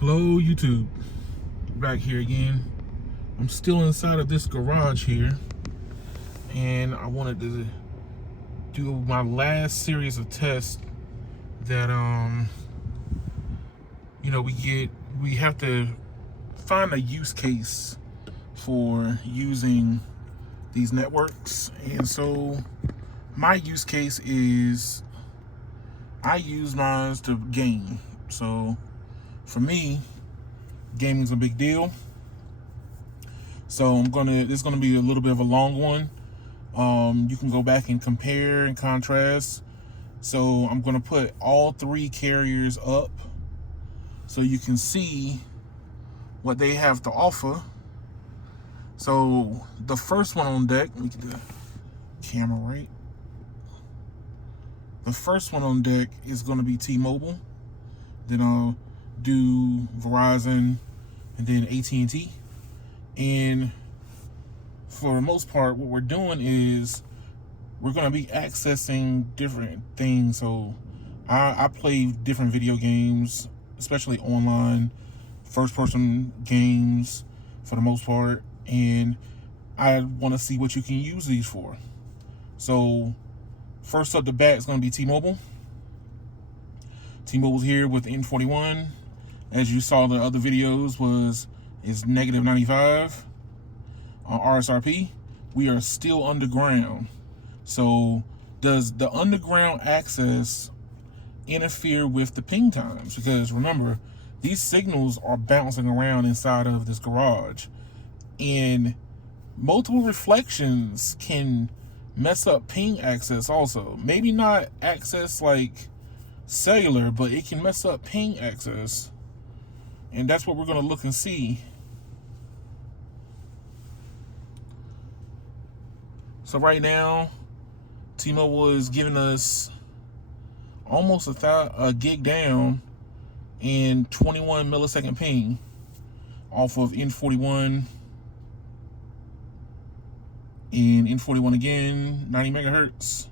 Hello YouTube, back here again. I'm still inside of this garage here, and I wanted to do my last series of tests that we have to find a use case for using these networks. And so my use case is I use mine to game. So for me, gaming is a big deal. So this is gonna be a little bit of a long one. You can go back and compare and contrast. So I'm gonna put all three carriers up so you can see what they have to offer. So the first one on deck, let me get the camera right. The first one on deck is gonna be T-Mobile. Then I'll do Verizon and then AT&T. And for the most part, what we're doing is we're going to be accessing different things. So I play different video games, especially online, first-person games for the most part, and I want to see what you can use these for. So first up the bat is going to be T-Mobile. T-Mobile's here with N41. As you saw the other videos, is negative 95 on RSRP. We are still underground. So does the underground access interfere with the ping times? Because remember, these signals are bouncing around inside of this garage, and multiple reflections can mess up ping access also. Maybe not access like cellular, but it can mess up ping access. And that's what we're going to look and see. So right now, T-Mobile is giving us almost a gig down and 21 millisecond ping off of N41 and N41 again, 90 megahertz.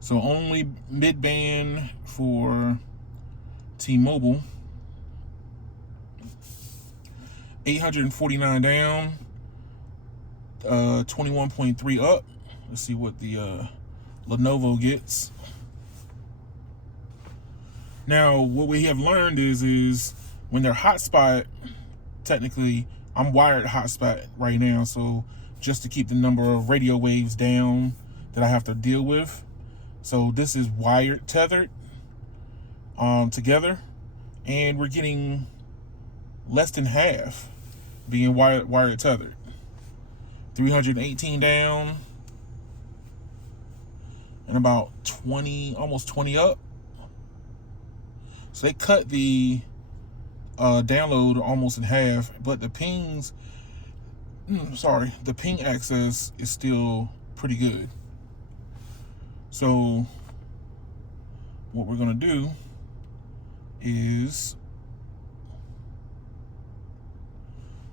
So only mid-band for T-Mobile. 849 down, 21.3 up. Let's see what the Lenovo gets. Now, what we have learned is when they're hotspot, technically, I'm wired hotspot right now, so just to keep the number of radio waves down that I have to deal with. So this is wired tethered together, and we're getting less than half being wired tethered. 318 down and about 20, almost 20 up. So they cut the download almost in half, but the ping access is still pretty good. So what we're gonna do is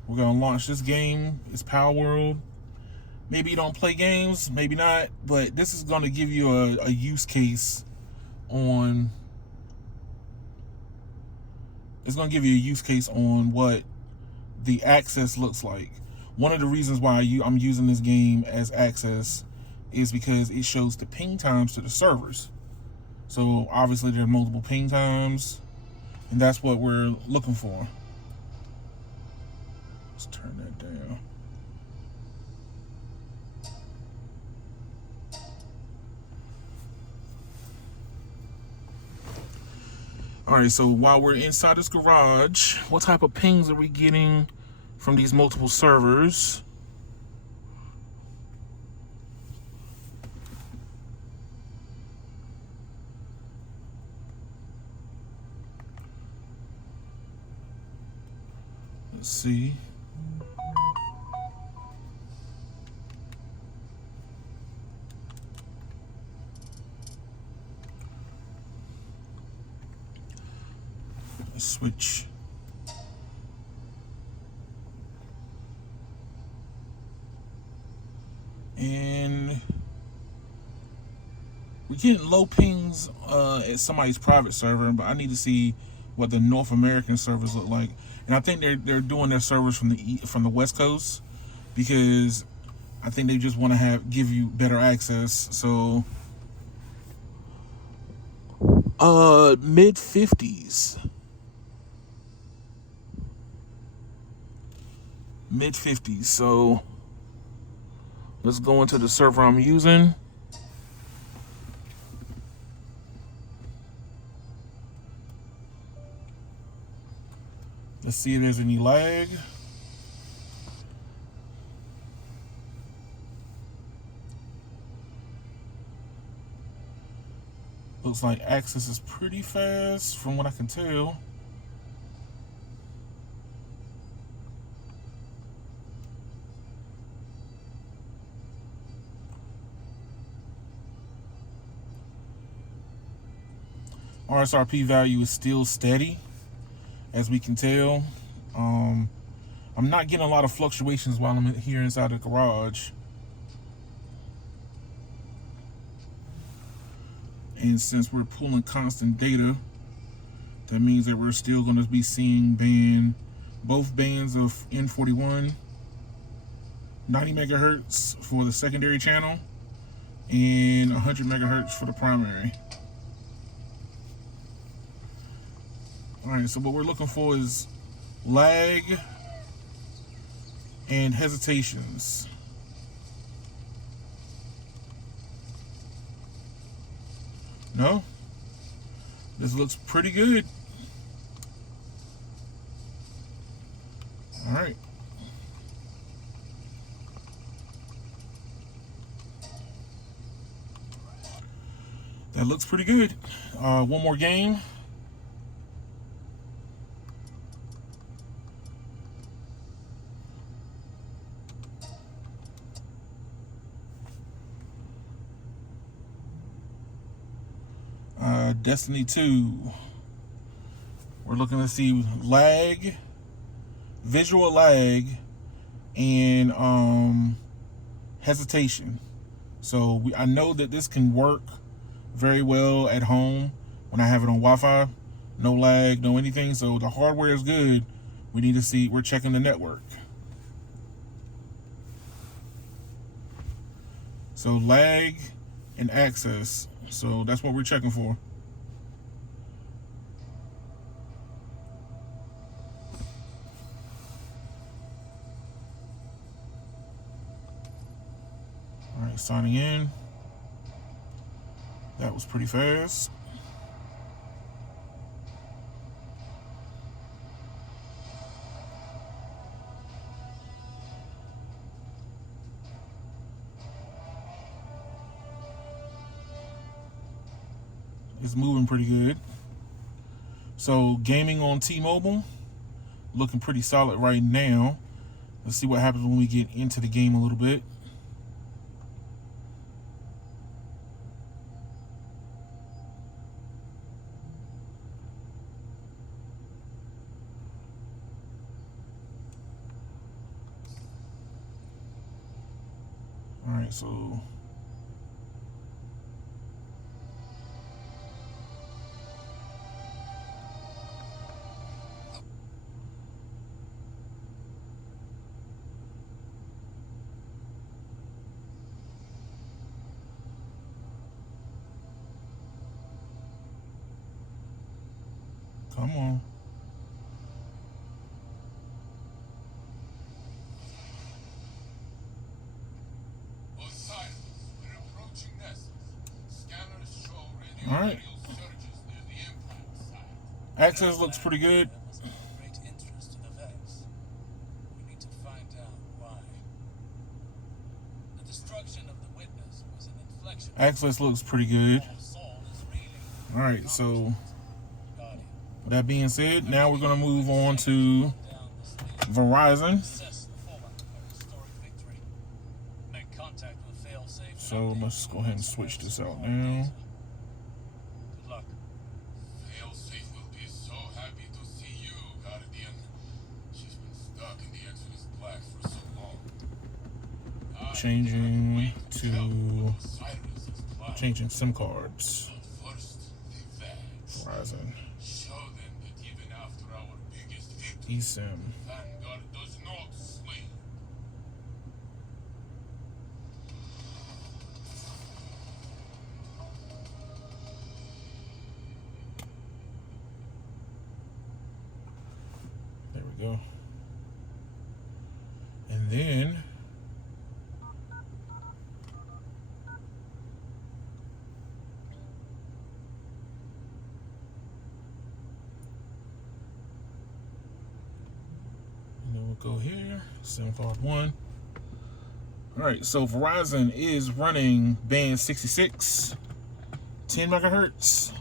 we're gonna launch this game. It's Power World. Maybe you don't play games, maybe not, but this is gonna give you a use case on. It's gonna give you a use case on what the access looks like. One of the reasons why I'm using this game as access is because it shows the ping times to the servers. So obviously there are multiple ping times, and that's what we're looking for. Let's turn that down. All right, so while we're inside this garage, what type of pings are we getting from these multiple servers? Let's see. Let's switch. And we're getting low pings at somebody's private server, but I need to see what the North American servers look like. And I think they're doing their servers from the West Coast, because I think they just want to give you better access. So mid 50s. Mid 50s. So let's go into the server I'm using. Let's see if there's any lag. Looks like access is pretty fast from what I can tell. RSRP value is still steady, as we can tell. I'm not getting a lot of fluctuations while I'm here inside the garage. And since we're pulling constant data, that means that we're still going to be seeing both bands of N41, 90 megahertz for the secondary channel, and 100 megahertz for the primary. Alright, so what we're looking for is lag and hesitations. No? This looks pretty good. Alright. That looks pretty good. One more game. Destiny 2. We're looking to see lag, visual lag, and hesitation. So I know that this can work very well at home when I have it on Wi-Fi. No lag, no anything. So the hardware is good. We need to see, we're checking the network. So lag and access. So that's what we're checking for. All right, signing in. That was pretty fast. It's moving pretty good. So gaming on T-Mobile, looking pretty solid right now. Let's see what happens when we get into the game a little bit. All right, so come on. All right. Access looks pretty good. Access looks pretty good. All right, so with that being said, now we're going to move on to Verizon. So let's go ahead and switch this out now. Changing SIM cards. Verizon. eSIM. There we go. And then we'll go here, SIM card 1. All right, so Verizon is running band 66, 10 megahertz,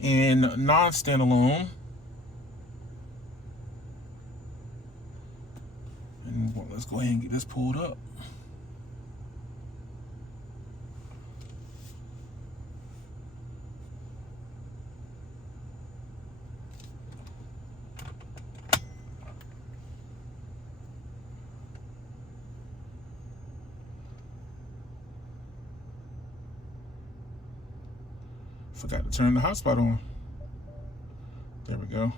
and non-standalone. And let's go ahead and get this pulled up. Forgot to turn the hotspot on. There we go.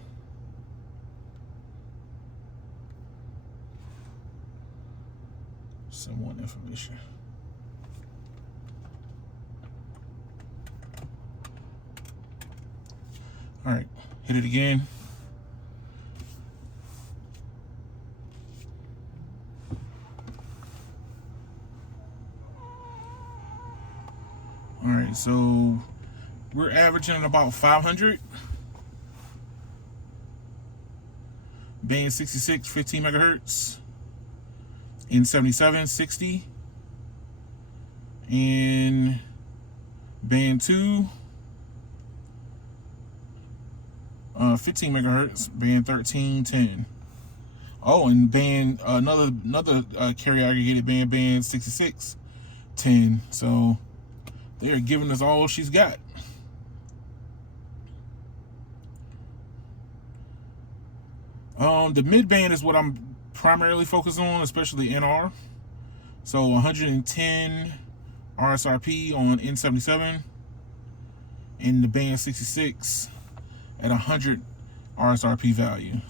Some more information. All right, hit it again. All right, so we're averaging about 500. Band 66, 15 megahertz. In 77, 60. In band 2, 15 megahertz. Band 13, 10. Oh, and band another carrier aggregated band 66, 10. So they are giving us all she's got. The mid band is what I'm primarily focused on, especially NR. So 110 RSRP on N77, and the band 66 at 100 RSRP value.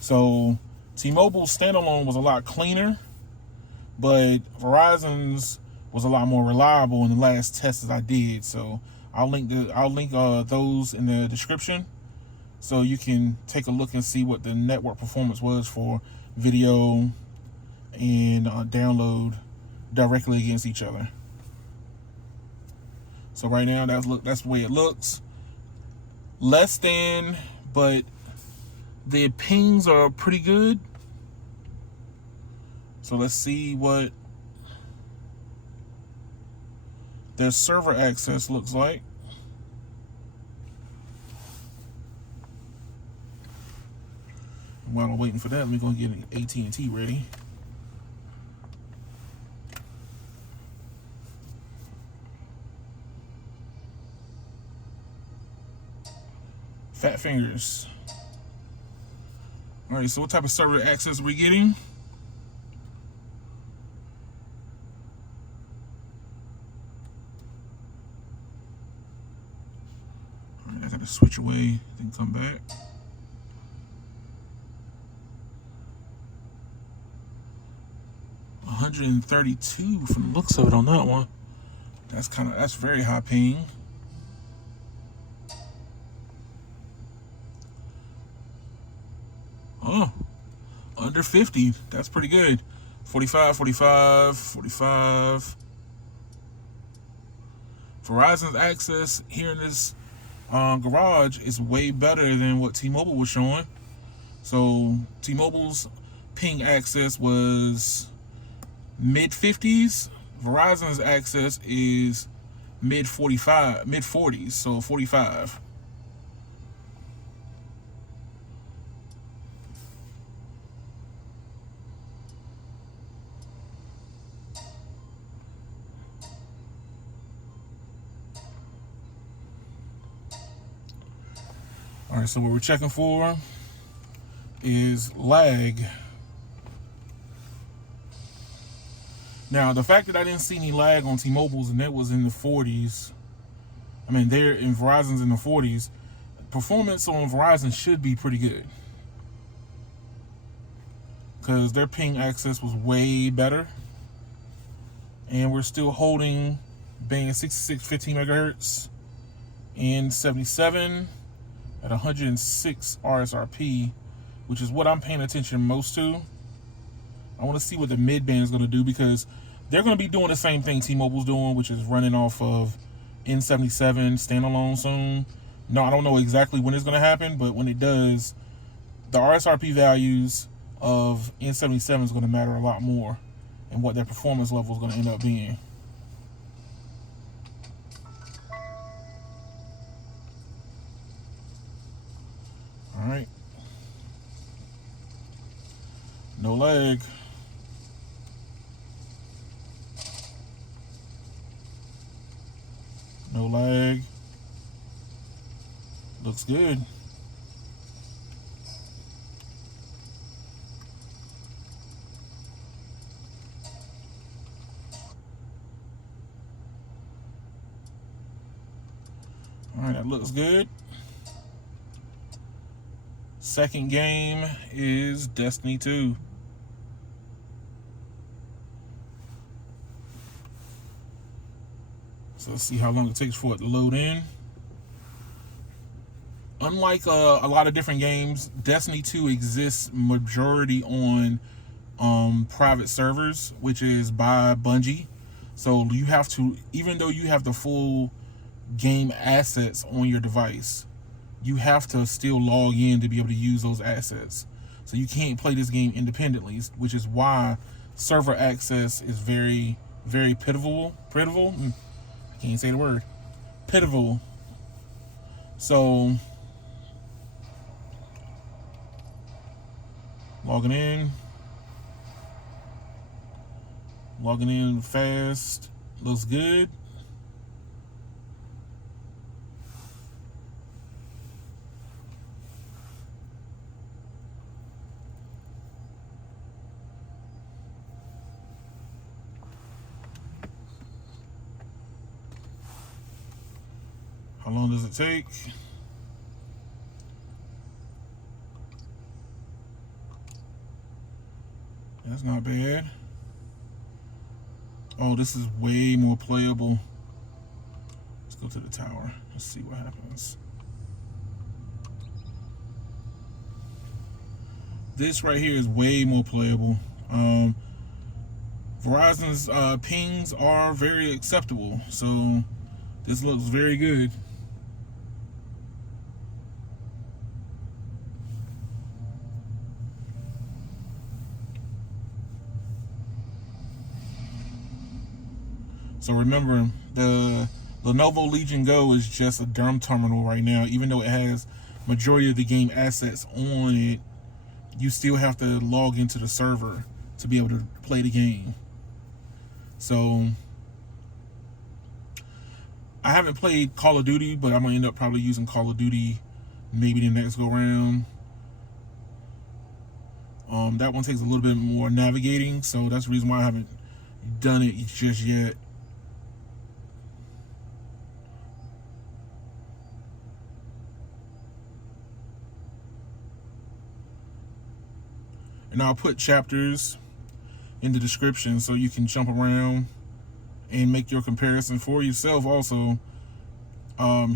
So T-Mobile's standalone was a lot cleaner, but Verizon's was a lot more reliable in the last tests that I did. So I'll link those in the description, so you can take a look and see what the network performance was for video and download directly against each other. So right now that's the way it looks. Less than, but the pings are pretty good. So let's see what their server access looks like. While I'm waiting for that, we're gonna get an AT&T ready. Fat fingers. All right, so what type of server access are we getting? All right, I gotta switch away, then come back. $132 from the looks of it on that one. That's very high ping. Oh, under 50. That's pretty good. 45, 45, 45. Verizon's access here in this garage is way better than what T-Mobile was showing. So T-Mobile's ping access was mid 50s. Verizon's access is mid 40s, so 45. All right, so what we're checking for is lag. Now, the fact that I didn't see any lag on T-Mobile's and that was in the 40s, I mean, they're in Verizon's in the 40s, performance on Verizon should be pretty good because their ping access was way better, and we're still holding band 6615 megahertz and 77 at 106 RSRP, which is what I'm paying attention most to. I want to see what the mid band is going to do because they're going to be doing the same thing T-Mobile's doing, which is running off of N77 standalone soon. No, I don't know exactly when it's going to happen, but when it does, the RSRP values of N77 is going to matter a lot more and what their performance level is going to end up being. All right. No lag. No lag. Looks good. All right, that looks good. Second game is Destiny 2. So let's see how long it takes for it to load in. Unlike a lot of different games, Destiny 2 exists majority on private servers, which is by Bungie. So you have to, even though you have the full game assets on your device, you have to still log in to be able to use those assets. So you can't play this game independently, which is why server access is very, very pitiful. I can't say the word. Pitiful. So logging in fast, looks good. How long does it take? That's not bad. Oh, this is way more playable. Let's go to the tower. Let's see what happens. This right here is way more playable. Verizon's pings are very acceptable, so this looks very good. So remember, the Lenovo Legion Go is just a dumb terminal right now. Even though it has majority of the game assets on it, you still have to log into the server to be able to play the game. So I haven't played Call of Duty, but I'm gonna end up probably using Call of Duty maybe the next go round. That one takes a little bit more navigating, so that's the reason why I haven't done it just yet. And I'll put chapters in the description so you can jump around and make your comparison for yourself also.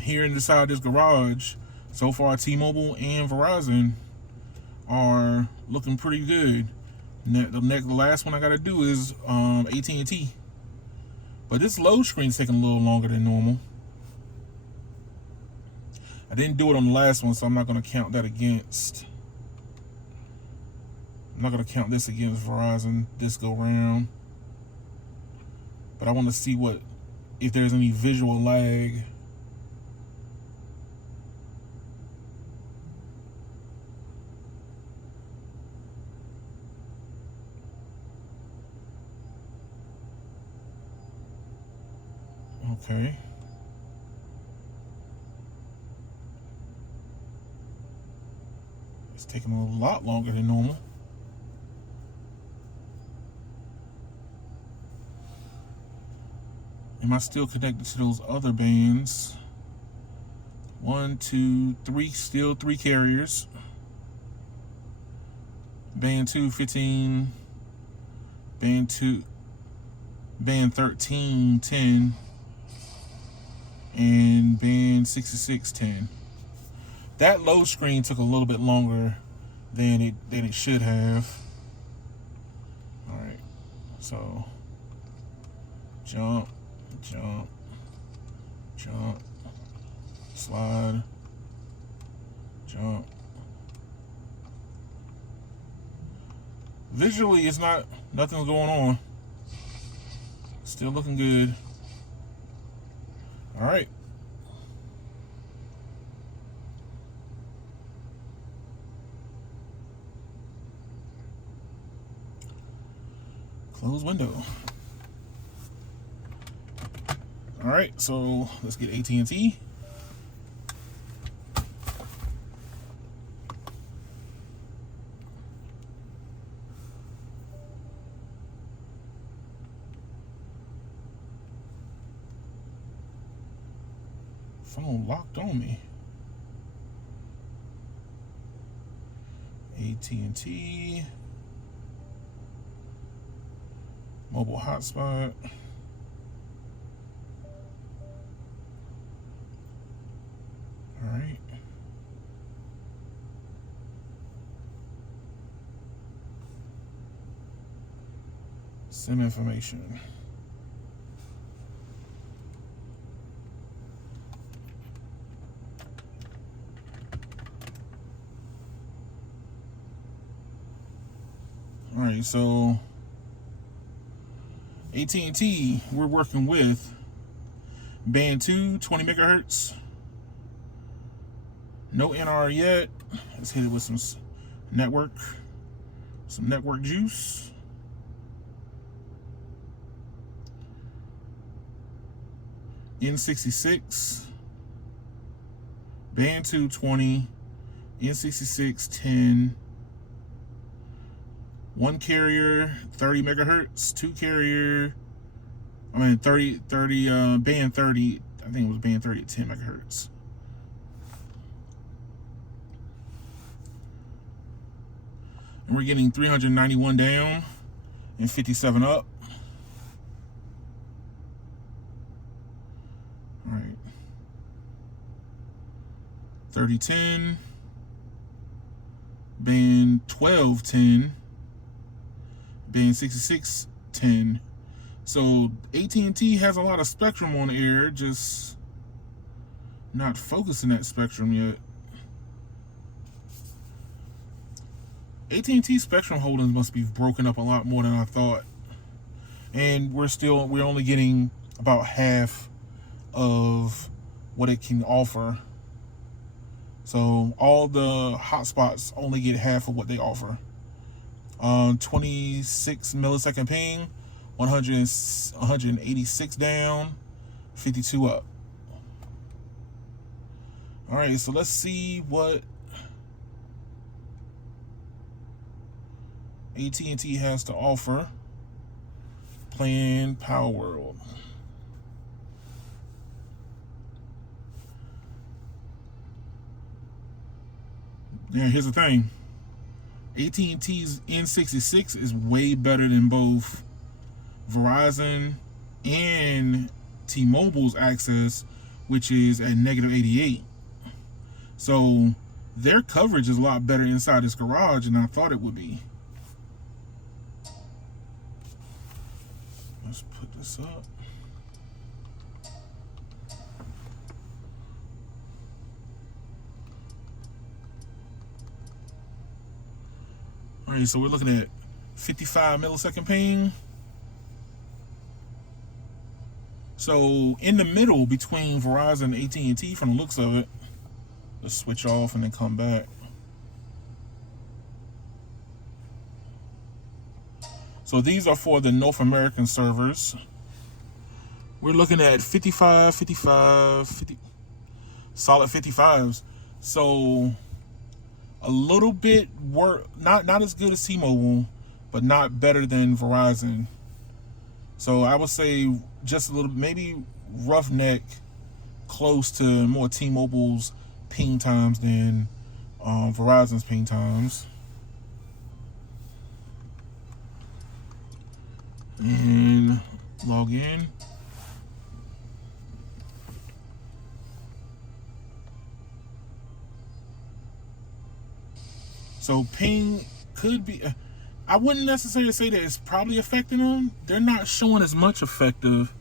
Here inside this garage, so far T-Mobile and Verizon are looking pretty good. The last one I gotta do is AT&T. But this load screen's taking a little longer than normal. I didn't do it on the last one, so I'm not gonna count that against. I'm not going to count this against Verizon this go round. But I want to see if there's any visual lag. Okay. It's taking a lot longer than normal. Am I still connected to those other bands? 1, 2, 3, still 3 carriers. Band 2, 15. Band 2, band 13, 10. And band 66, 10. That load screen took a little bit longer than it should have. All right, so jump, jump, jump, slide, jump. Visually, it's nothing's going on. Still looking good. All right. Close window. All right, so let's get AT&T. Phone locked on me. AT&T. Mobile hotspot. All right. SIM information. All right, so AT&T, we're working with band 2, 20 megahertz. No NR yet. Let's hit it with some network juice. N66, band 2, 20, N66, 10. One carrier, 30 megahertz, 2 carrier, 30, band 30, I think it was band 30 at 10 megahertz. And we're getting 391 down and 57 up. All right. 3010, band 1210, band 6610. So AT&T has a lot of spectrum on the air, just not focusing that spectrum yet. AT&T spectrum holdings must be broken up a lot more than I thought. And we're only getting about half of what it can offer. So all the hotspots only get half of what they offer. 26 millisecond ping, 186 down, 52 up. All right, so let's see what AT&T has to offer. Playing Power World. Now, here's the thing. AT&T's N66 is way better than both Verizon and T-Mobile's access, which is at -88. So their coverage is a lot better inside this garage than I thought it would be. Let's put this up. All right, so we're looking at 55 millisecond ping. So in the middle between Verizon and AT&T, from the looks of it, let's switch off and then come back. So these are for the North American servers. We're looking at 55, 55, 50, solid 55s. So a little bit not as good as T-Mobile, but not better than Verizon. So I would say just a little, maybe roughneck, close to more T-Mobile's ping times than Verizon's ping times. And log in. So ping could be, I wouldn't necessarily say that it's probably affecting them. They're not showing as much effective.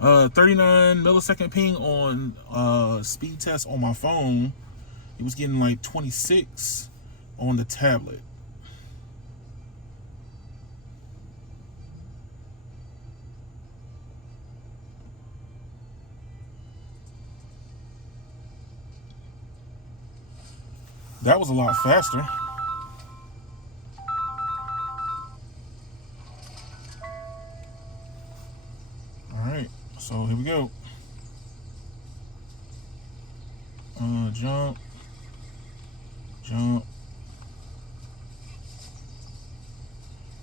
39 millisecond ping on speed test on my phone. It was getting like 26 on the tablet. That was a lot faster. Alright, so here we go. Jump.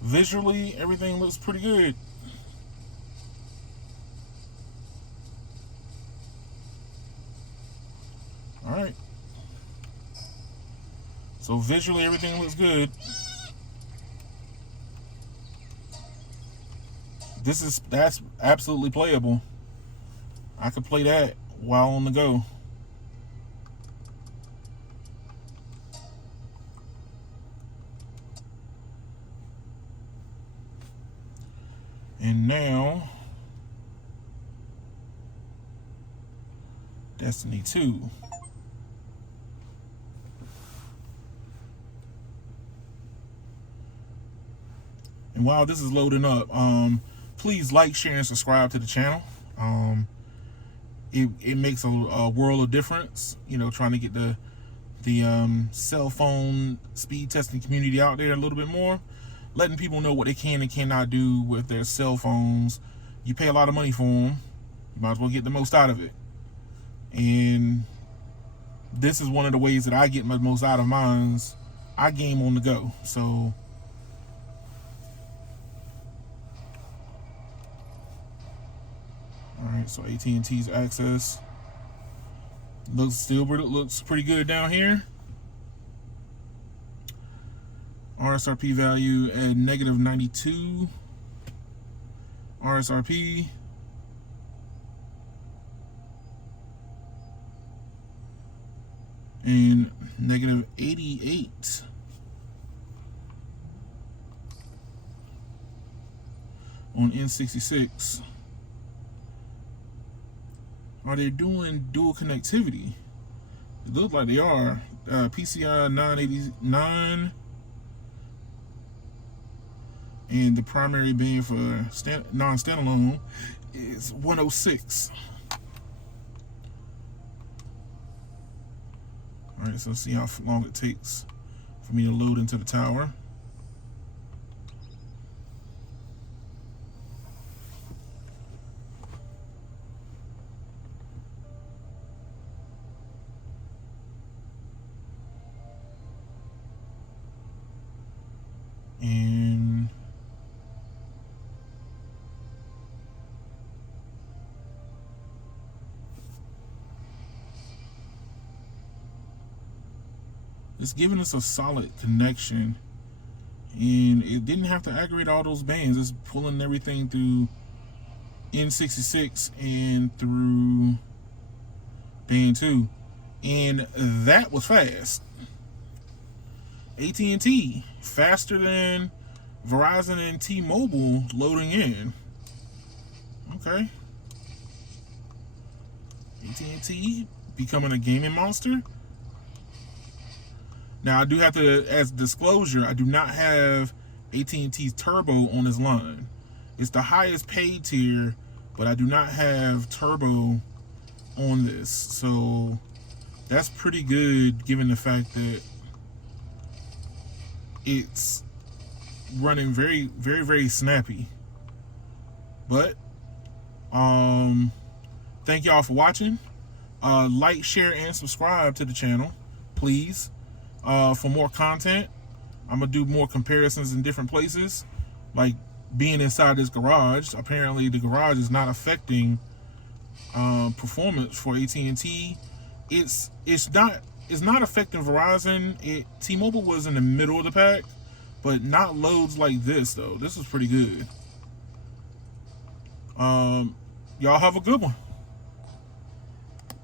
Visually, everything looks pretty good. Alright. So visually, everything looks good. That's absolutely playable. I could play that while on the go. And now, Destiny 2. And while this is loading up, please like, share, and subscribe to the channel. It makes a world of difference, you know, trying to get the cell phone speed testing community out there a little bit more, letting people know what they can and cannot do with their cell phones. You pay a lot of money for them, you might as well get the most out of it. And this is one of the ways that I get my most out of mine. I game on the go. So alright, so AT&T's access looks pretty good down here. RSRP value at -92 RSRP. And -88 on N66. Are they doing dual connectivity? It looks like they are. PCI 989, and the primary band for non-standalone is 106. All right, so let's see how long it takes for me to load into the tower. And it's giving us a solid connection, and it didn't have to aggregate all those bands. It's pulling everything through N66 and through band 2, and that was fast. AT&T faster than Verizon and T-Mobile loading in. Okay. AT&T becoming a gaming monster. Now I do have to, as disclosure, I do not have AT&T's Turbo on this line. It's the highest paid tier, but I do not have Turbo on this. So that's pretty good given the fact that it's running very, very, very snappy. But thank y'all for watching. Like, share, and subscribe to the channel, please, for more content. I'm gonna do more comparisons in different places, like being inside this garage. Apparently the garage is not affecting performance for AT&T. It's not affecting Verizon. T-Mobile was in the middle of the pack, but not loads like this though. This is pretty good. Y'all have a good one.